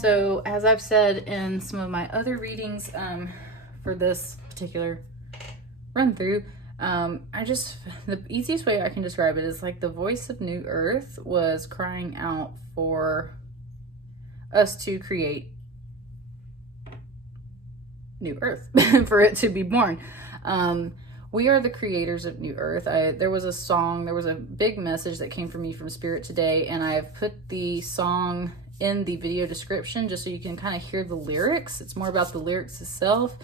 So as I've said in some of my other readings for this particular run through, the easiest way I can describe it is like the voice of New Earth was crying out for us to create New Earth, for it to be born. We are the creators of New Earth. There was a big message that came from me from Spirit today, and I've put the song in the video description just so you can kind of hear the lyrics. It's more about the lyrics itself.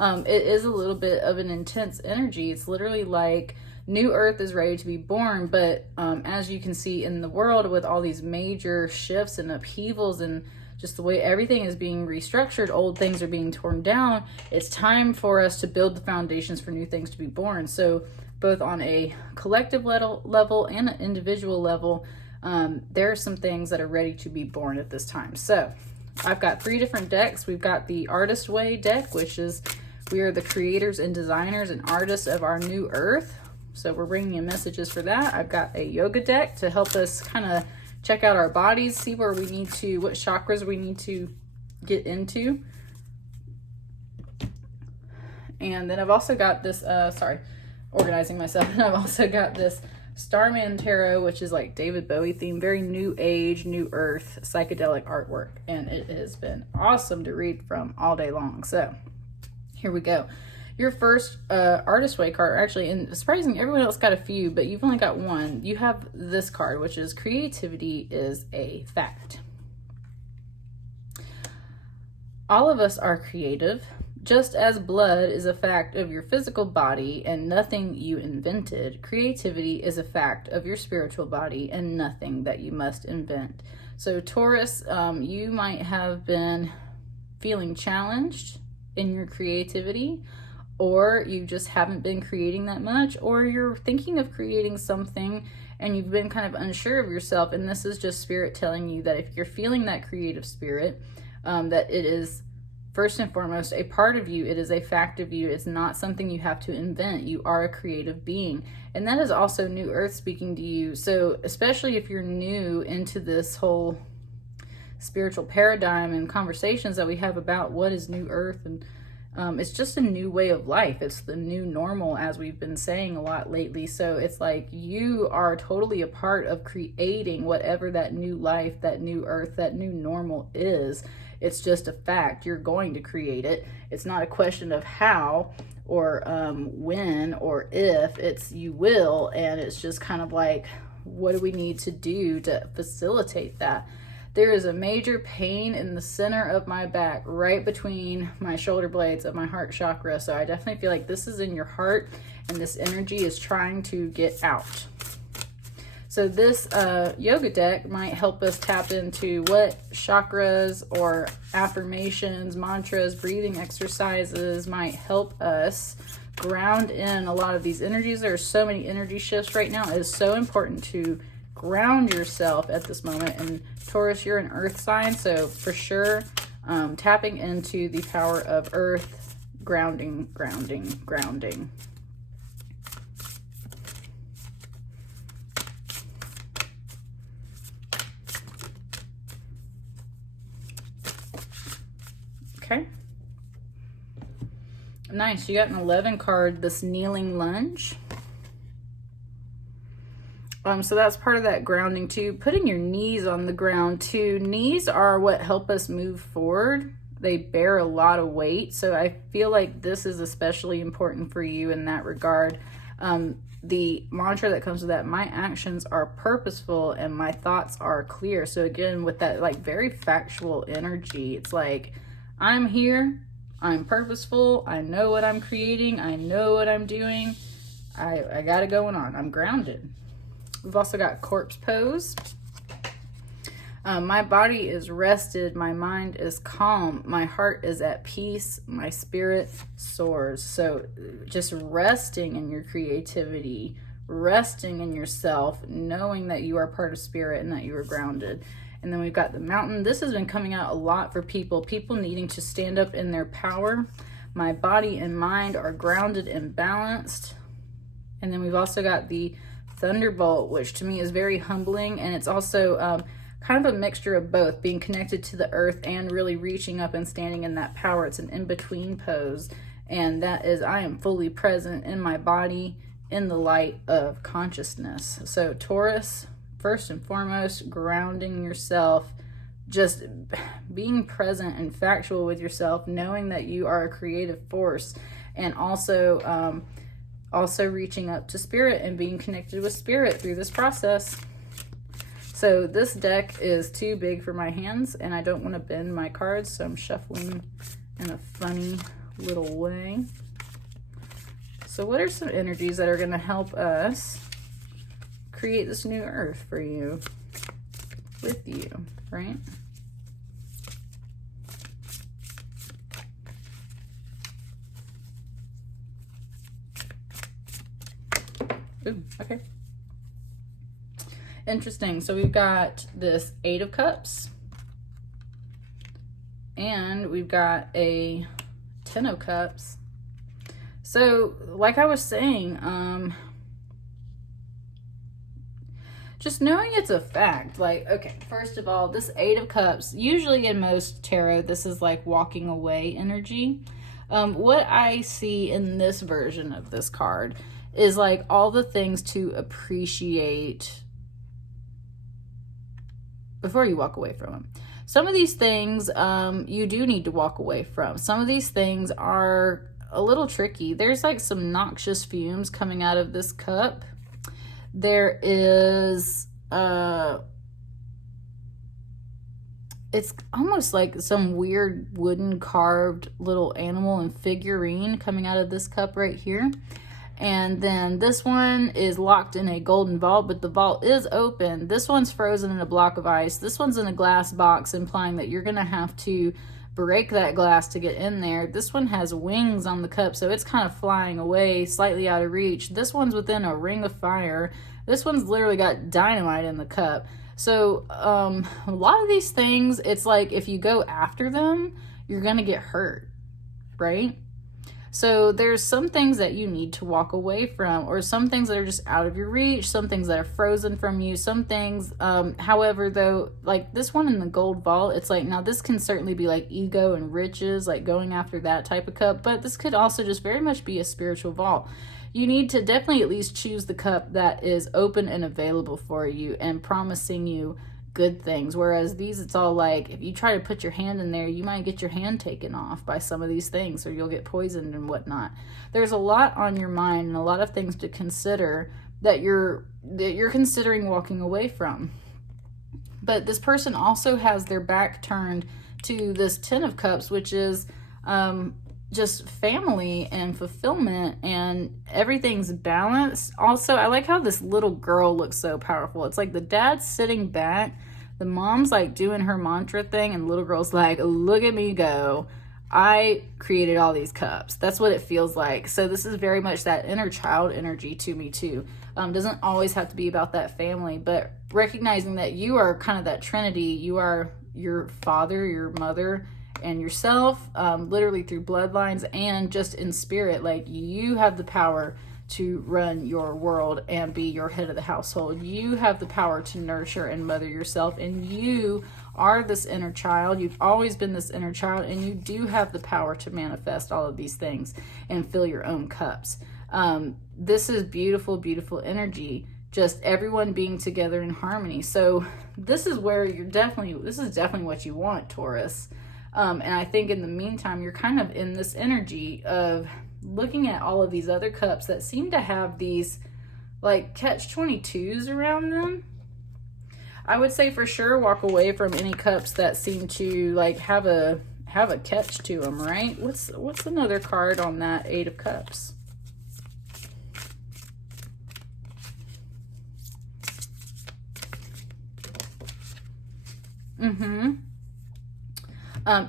It is a little bit of an intense energy. It's literally like New Earth is ready to be born, but as you can see in the world with all these major shifts and upheavals and just the way everything is being restructured, old things are being torn down, it's time for us to build the foundations for new things to be born. So both on a collective level and an individual level, there are some things that are ready to be born at this time. So I've got 3 different decks. We've got the Artist Way deck, which is we are the creators and designers and artists of our new earth. So we're bringing in messages for that. I've got a yoga deck to help us kind of check out our bodies, see where we need to, what chakras we need to get into. And then I've also got this, organizing myself. And I've also got this Starman Tarot, which is like David Bowie theme, very new age, new earth, psychedelic artwork. And it has been awesome to read from all day long. So here we go. Your first Artist Way card, actually, and surprising, everyone else got a few, but you've only got one. You have this card, which is creativity is a fact. All of us are creative, just as blood is a fact of your physical body and nothing you invented. Creativity is a fact of your spiritual body and nothing that you must invent. So Taurus, you might have been feeling challenged in your creativity, or you just haven't been creating that much, or you're thinking of creating something and you've been kind of unsure of yourself. And this is just Spirit telling you that if you're feeling that creative spirit, that it is first and foremost a part of you. It is a fact of you. It's not something you have to invent. You are a creative being. And that is also New Earth speaking to you. So especially if you're new into this whole spiritual paradigm and conversations that we have about what is New Earth, and it's just a new way of life. It's the new normal, as we've been saying a lot lately. So it's like you are totally a part of creating whatever that new life, that new earth, that new normal is. It's just a fact. You're going to create it. It's not a question of how or when or if. It's you will, and it's just kind of like, what do we need to do to facilitate that? There is a major pain in the center of my back, right between my shoulder blades of my heart chakra. So I definitely feel like this is in your heart and this energy is trying to get out. So this yoga deck might help us tap into what chakras or affirmations, mantras, breathing exercises might help us ground in a lot of these energies. There are so many energy shifts right now. It is so important to ground yourself at this moment. And Taurus, you're an earth sign, so for sure tapping into the power of earth, grounding. Okay, nice. You got an 11 card, this kneeling lunge. So that's part of that grounding too. Putting your knees on the ground too. Knees are what help us move forward. They bear a lot of weight. So I feel like this is especially important for you in that regard. The mantra that comes with that, my actions are purposeful and my thoughts are clear. So again, with that like very factual energy, it's like, I'm here, I'm purposeful, I know what I'm creating, I know what I'm doing, I got it going on, I'm grounded. We've also got corpse pose. My body is rested, my mind is calm, my heart is at peace, my spirit soars. So just resting in your creativity, resting in yourself, knowing that you are part of spirit and that you are grounded. And then we've got the mountain. This has been coming out a lot for people needing to stand up in their power. My body and mind are grounded and balanced. And then we've also got the Thunderbolt, which to me is very humbling, and it's also kind of a mixture of both, being connected to the earth and really reaching up and standing in that power. It's an in-between pose, and that is, I am fully present in my body in the light of consciousness. So Taurus, first and foremost, grounding yourself, just being present and factual with yourself, knowing that you are a creative force, and also reaching up to spirit and being connected with spirit through this process. So this deck is too big for my hands, and I don't want to bend my cards, so I'm shuffling in a funny little way. So what are some energies that are going to help us create this new earth for you, with you, right? Ooh, okay. Interesting. So we've got this 8 of Cups, and we've got a 10 of Cups. So like I was saying, just knowing it's a fact, like, okay, first of all, this 8 of Cups, usually in most tarot, this is like walking away energy. What I see in this version of this card is like all the things to appreciate before you walk away from them. Some of these things you do need to walk away from. Some of these things are a little tricky. There's like some noxious fumes coming out of this cup. There is it's almost like some weird wooden carved little animal and figurine coming out of this cup right here. And then this one is locked in a golden vault, but the vault is open. This one's frozen in a block of ice. This one's in a glass box, implying that you're going to have to break that glass to get in there. This one has wings on the cup, so it's kind of flying away, slightly out of reach. This one's within a ring of fire. This one's literally got dynamite in the cup. So a lot of these things, it's like if you go after them, you're going to get hurt, right? So there's some things that you need to walk away from, or some things that are just out of your reach, some things that are frozen from you, some things, however, though, like this one in the gold vault, it's like, now this can certainly be like ego and riches, like going after that type of cup, but this could also just very much be a spiritual vault. You need to definitely at least choose the cup that is open and available for you and promising you good things, whereas these, it's all like, if you try to put your hand in there, you might get your hand taken off by some of these things, or you'll get poisoned and whatnot. There's a lot on your mind and a lot of things to consider that you're considering walking away from. But this person also has their back turned to this 10 of Cups, which is just family and fulfillment, and everything's balanced. Also, I like how this little girl looks so powerful. It's like the dad's sitting back, the mom's like doing her mantra thing, and the little girl's like, look at me go. I created all these cups. That's what it feels like. So this is very much that inner child energy to me too. Doesn't always have to be about that family, but recognizing that you are kind of that trinity. You are your father, your mother, and yourself, literally through bloodlines and just in spirit. Like, you have the power to run your world and be your head of the household. You have the power to nurture and mother yourself, and you are this inner child. You've always been this inner child, and you do have the power to manifest all of these things and fill your own cups. This is beautiful, beautiful energy, just everyone being together in harmony. So this is where this is definitely what you want, Taurus. And I think in the meantime, you're kind of in this energy of looking at all of these other cups that seem to have these like catch-22s around them. I would say for sure walk away from any cups that seem to like have a catch to them, right? What's another card on that 8 of Cups?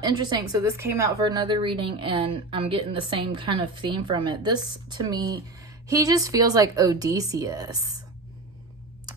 Interesting. So this came out for another reading, and I'm getting the same kind of theme from it. This, to me, he just feels like Odysseus,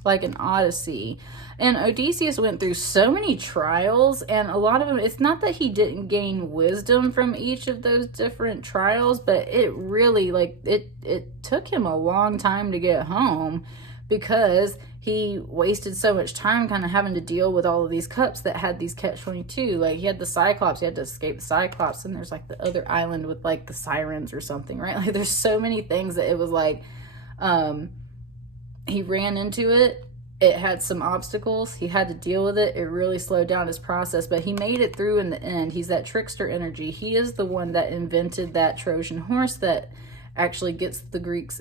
like an Odyssey. And Odysseus went through so many trials, and a lot of them, it's not that he didn't gain wisdom from each of those different trials, but it really, like, it took him a long time to get home, because he wasted so much time kind of having to deal with all of these cups that had these catch-22. Like, he had the Cyclops, he had to escape the Cyclops, and there's like the other island with like the sirens or something, right? Like, there's so many things that it was like, he ran into it. It had some obstacles. He had to deal with it. It really slowed down his process, but he made it through in the end. He's that trickster energy. He is the one that invented that Trojan horse that actually gets the Greeks,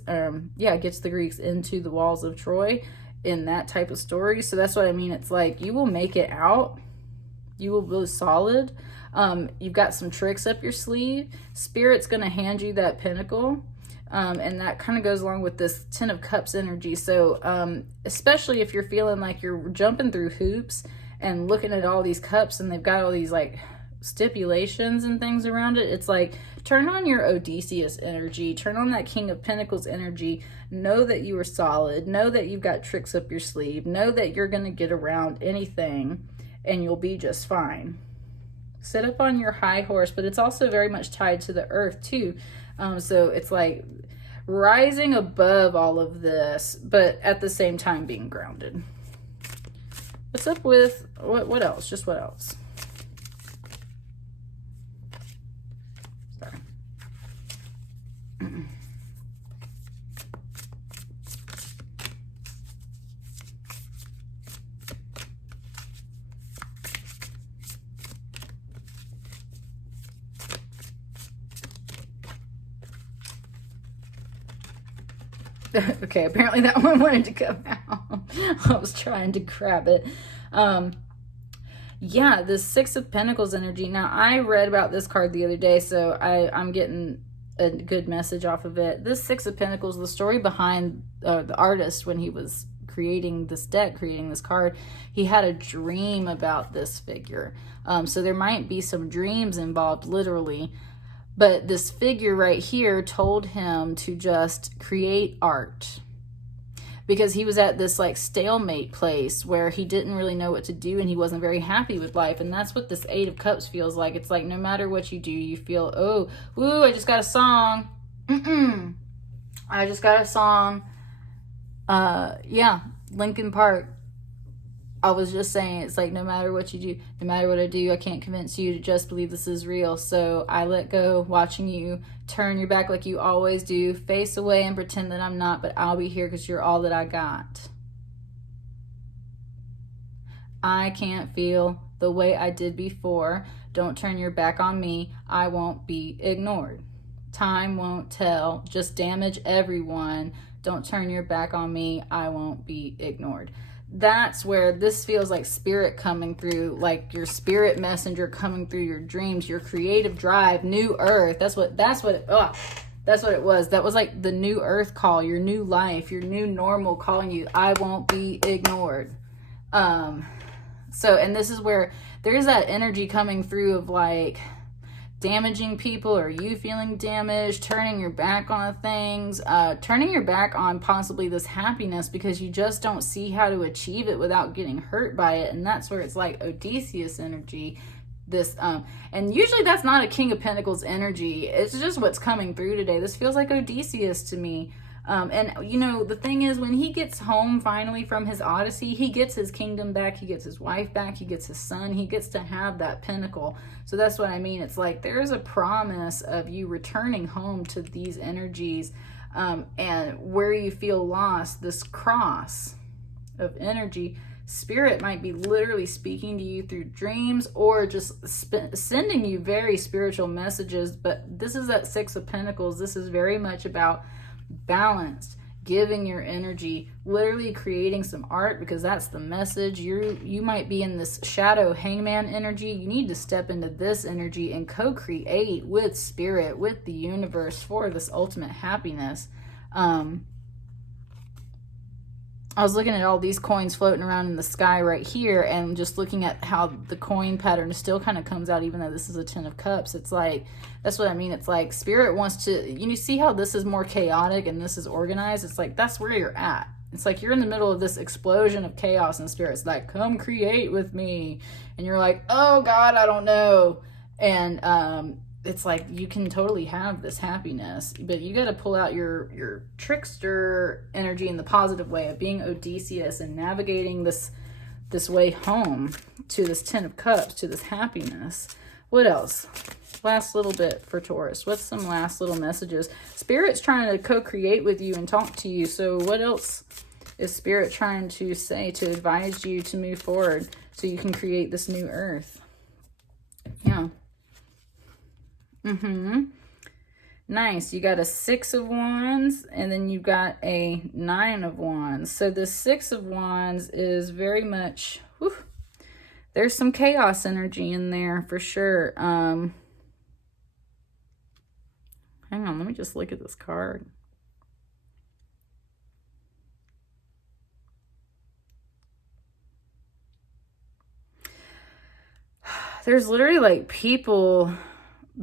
gets the Greeks into the walls of Troy in that type of story. So that's what I mean. It's like, you will make it out. You will be solid. You've got some tricks up your sleeve. Spirit's going to hand you that pinnacle. And that kind of goes along with this Ten of Cups energy. So especially if you're feeling like you're jumping through hoops and looking at all these cups and they've got all these like stipulations and things around it, it's like, turn on your Odysseus energy, turn on that King of Pentacles energy. Know that you are solid, know that you've got tricks up your sleeve, know that you're going to get around anything and you'll be just fine. Sit up on your high horse, but it's also very much tied to the earth too. So it's like rising above all of this, but at the same time being grounded. What's up with, what else? Just what else? Sorry. Okay, apparently that one wanted to come out. I was trying to grab it. Yeah, the Six of Pentacles energy. Now, I read about this card the other day, so I'm getting a good message off of it. This Six of Pentacles, the story behind the artist when he was creating this deck, creating this card, he had a dream about this figure. So there might be some dreams involved, literally. But this figure right here told him to just create art, because he was at this like stalemate place where he didn't really know what to do and he wasn't very happy with life. And that's what this Eight of Cups feels like. It's like, no matter what you do, you feel, oh, woo, I just got a song. I just got a song. Yeah, Linkin Park. I was just saying, it's like, no matter what you do, no matter what I do, I can't convince you to just believe this is real. So I let go, watching you turn your back like you always do, face away and pretend that I'm not, but I'll be here because you're all that I got. I can't feel the way I did before. Don't turn your back on me. I won't be ignored. Time won't tell. Just damage everyone. Don't turn your back on me. I won't be ignored. That's where this feels like spirit coming through, like your spirit messenger coming through your dreams, your creative drive, new earth. That's what it was. That was like the new earth call, your new life, your new normal calling you. I won't be ignored. And this is where there's that energy coming through of like damaging people, or you feeling damaged, turning your back on things, turning your back on possibly this happiness because you just don't see how to achieve it without getting hurt by it. And that's where it's like Odysseus energy. This and usually that's not a King of Pentacles energy. It's just what's coming through today. This feels like Odysseus to me. And you know, the thing is, when he gets home finally from his odyssey, he gets his kingdom back, he gets his wife back, he gets his son, he gets to have that pinnacle. So that's what I mean. It's like there's a promise of you returning home to these energies, and where you feel lost, this cross of energy, spirit might be literally speaking to you through dreams, or just sending you very spiritual messages. But this is that Six of Pentacles. This is very much about balanced, giving your energy, literally creating some art, because that's the message. You might be in this shadow hangman energy. You need to step into this energy and co-create with spirit, with the universe, for this ultimate happiness. I was looking at all these coins floating around in the sky right here, and just looking at how the coin pattern still kind of comes out, even though this is a Ten of Cups. It's like, that's what I mean. It's like spirit wants to, you see how this is more chaotic and this is organized? It's like, that's where you're at. It's like you're in the middle of this explosion of chaos, and spirit's like, come create with me. And you're like, oh God, I don't know. And it's like you can totally have this happiness, but you got to pull out your trickster energy in the positive way of being Odysseus and navigating this way home to this Ten of Cups, to this happiness. What else? Last little bit for Taurus. What's some last little messages? Spirit's trying to co-create with you and talk to you. So what else is Spirit trying to say to advise you to move forward so you can create this new earth? Yeah. Nice. You got a 6 of Wands, and then you got a 9 of Wands. So the 6 of Wands is very much, whew, there's some chaos energy in there for sure. Hang on, let me just look at this card. There's literally like people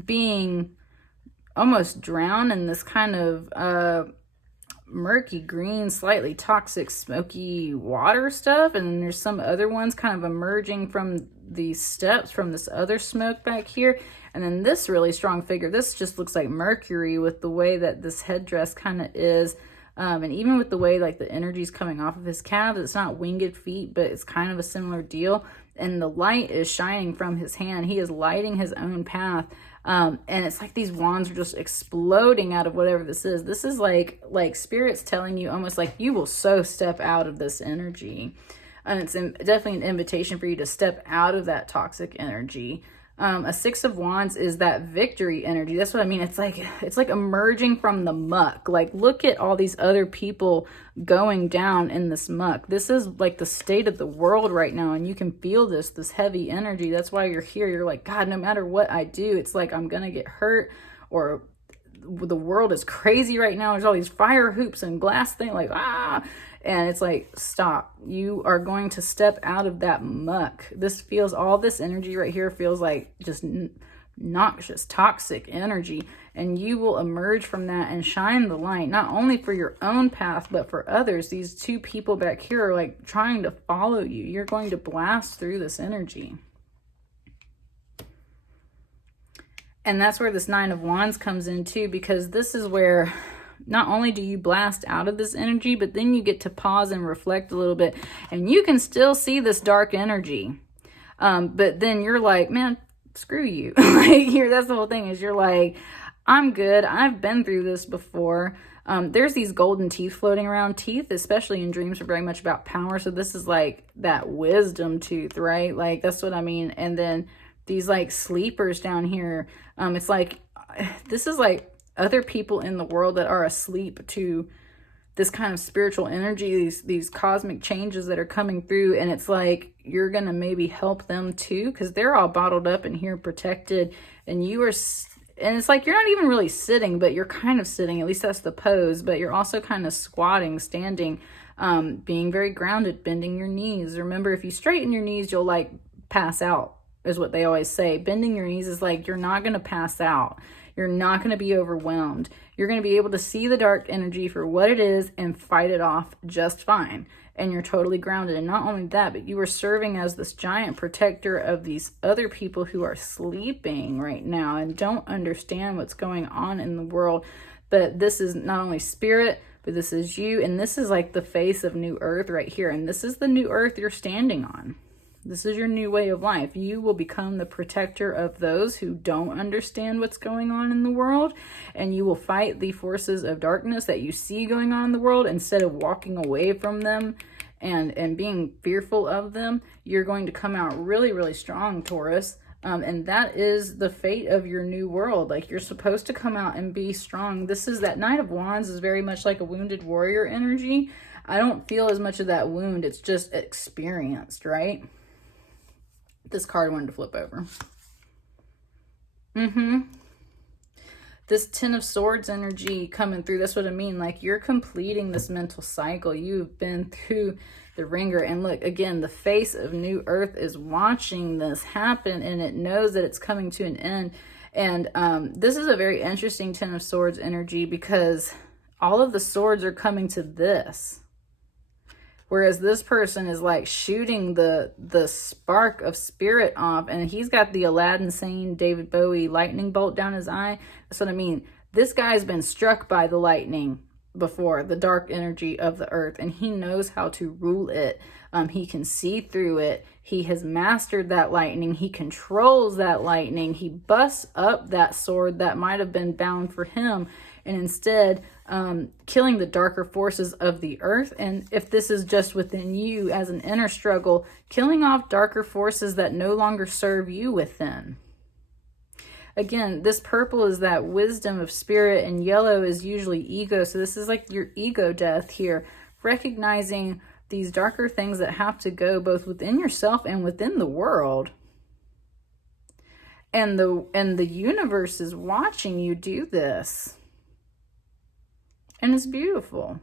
being almost drowned in this kind of murky green, slightly toxic, smoky water stuff. And then there's some other ones kind of emerging from these steps from this other smoke back here. And then this really strong figure, this just looks like Mercury with the way that this headdress kind of is. And even with the way like the energy's coming off of his calves, it's not winged feet, but it's kind of a similar deal. And the light is shining from his hand. He is lighting his own path. And it's like these wands are just exploding out of whatever this is. This is like Spirit's telling you almost like you will so step out of this energy. And it's definitely an invitation for you to step out of that toxic energy. A 6 of Wands is that victory energy. That's what I mean. It's like emerging from the muck. Like, look at all these other people going down in this muck. This is like the state of the world right now. And you can feel this heavy energy. That's why you're here. You're like, God, no matter what I do, it's like I'm going to get hurt, or the world is crazy right now. There's all these fire hoops and glass thing, like, ah. And it's like, stop. You are going to step out of that muck. This feels, all this energy right here feels like just noxious, toxic energy. And you will emerge from that and shine the light, not only for your own path, but for others. These 2 people back here are like trying to follow you. You're going to blast through this energy. And that's where this 9 of Wands comes in too, because this is where not only do you blast out of this energy, but then you get to pause and reflect a little bit, and you can still see this dark energy. But then you're like, man, screw you. Like, here, that's the whole thing, is you're like, I'm good. I've been through this before. There's these golden teeth floating around. Teeth, especially in dreams, are very much about power. So this is like that wisdom tooth, right? Like, that's what I mean. And then these like sleepers down here. It's like, this is like other people in the world that are asleep to this kind of spiritual energy, these cosmic changes that are coming through. And it's like, you're going to maybe help them too, because they're all bottled up in here, protected. And you are, and it's like, you're not even really sitting, but you're kind of sitting, at least that's the pose, but you're also kind of squatting, standing, being very grounded, bending your knees. Remember, if you straighten your knees, you'll like pass out, is what they always say. Bending your knees is like, you're not going to pass out. You're not going to be overwhelmed. You're going to be able to see the dark energy for what it is and fight it off just fine. And you're totally grounded. And not only that, but you are serving as this giant protector of these other people who are sleeping right now and don't understand what's going on in the world. But this is not only Spirit, but this is you. And this is like the face of New Earth right here. And this is the new earth you're standing on. This is your new way of life. You will become the protector of those who don't understand what's going on in the world. And you will fight the forces of darkness that you see going on in the world. Instead of walking away from them and being fearful of them, you're going to come out really, really strong, Taurus. And that is the fate of your new world. Like, you're supposed to come out and be strong. This is that Knight of Wands is very much like a wounded warrior energy. I don't feel as much of that wound. It's just experienced, right? This card wanted to flip over. This 10 of Swords energy coming through. That's what I mean. Like, you're completing this mental cycle. You've been through the ringer. And look, again, the face of New Earth is watching this happen, and it knows that it's coming to an end. And this is a very interesting 10 of Swords energy, because all of the swords are coming to this. Whereas this person is like shooting the spark of spirit off, and he's got the Aladdin Sane David Bowie lightning bolt down his eye. That's what I mean. This guy's been struck by the lightning before, the dark energy of the earth, and he knows how to rule it. He can see through it. He has mastered that lightning. He controls that lightning. He busts up that sword that might have been bound for him, and instead killing the darker forces of the earth. And if this is just within you as an inner struggle, killing off darker forces that no longer serve you within. Again, this purple is that wisdom of spirit, and yellow is usually ego. So this is like your ego death here, recognizing these darker things that have to go both within yourself and within the world. And the universe is watching you do this. And it's beautiful.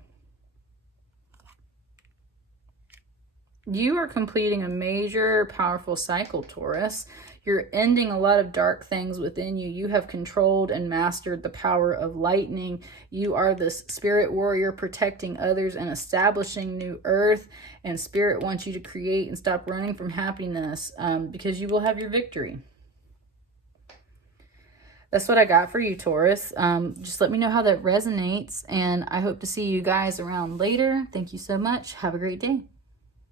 You are completing a major, powerful cycle, Taurus. You're ending a lot of dark things within you. You have controlled and mastered the power of lightning. You are this spirit warrior protecting others and establishing new earth. And spirit wants you to create and stop running from happiness, because you will have your victory. That's what I got for you, Taurus. Just let me know how that resonates, and I hope to see you guys around later. Thank you so much. Have a great day.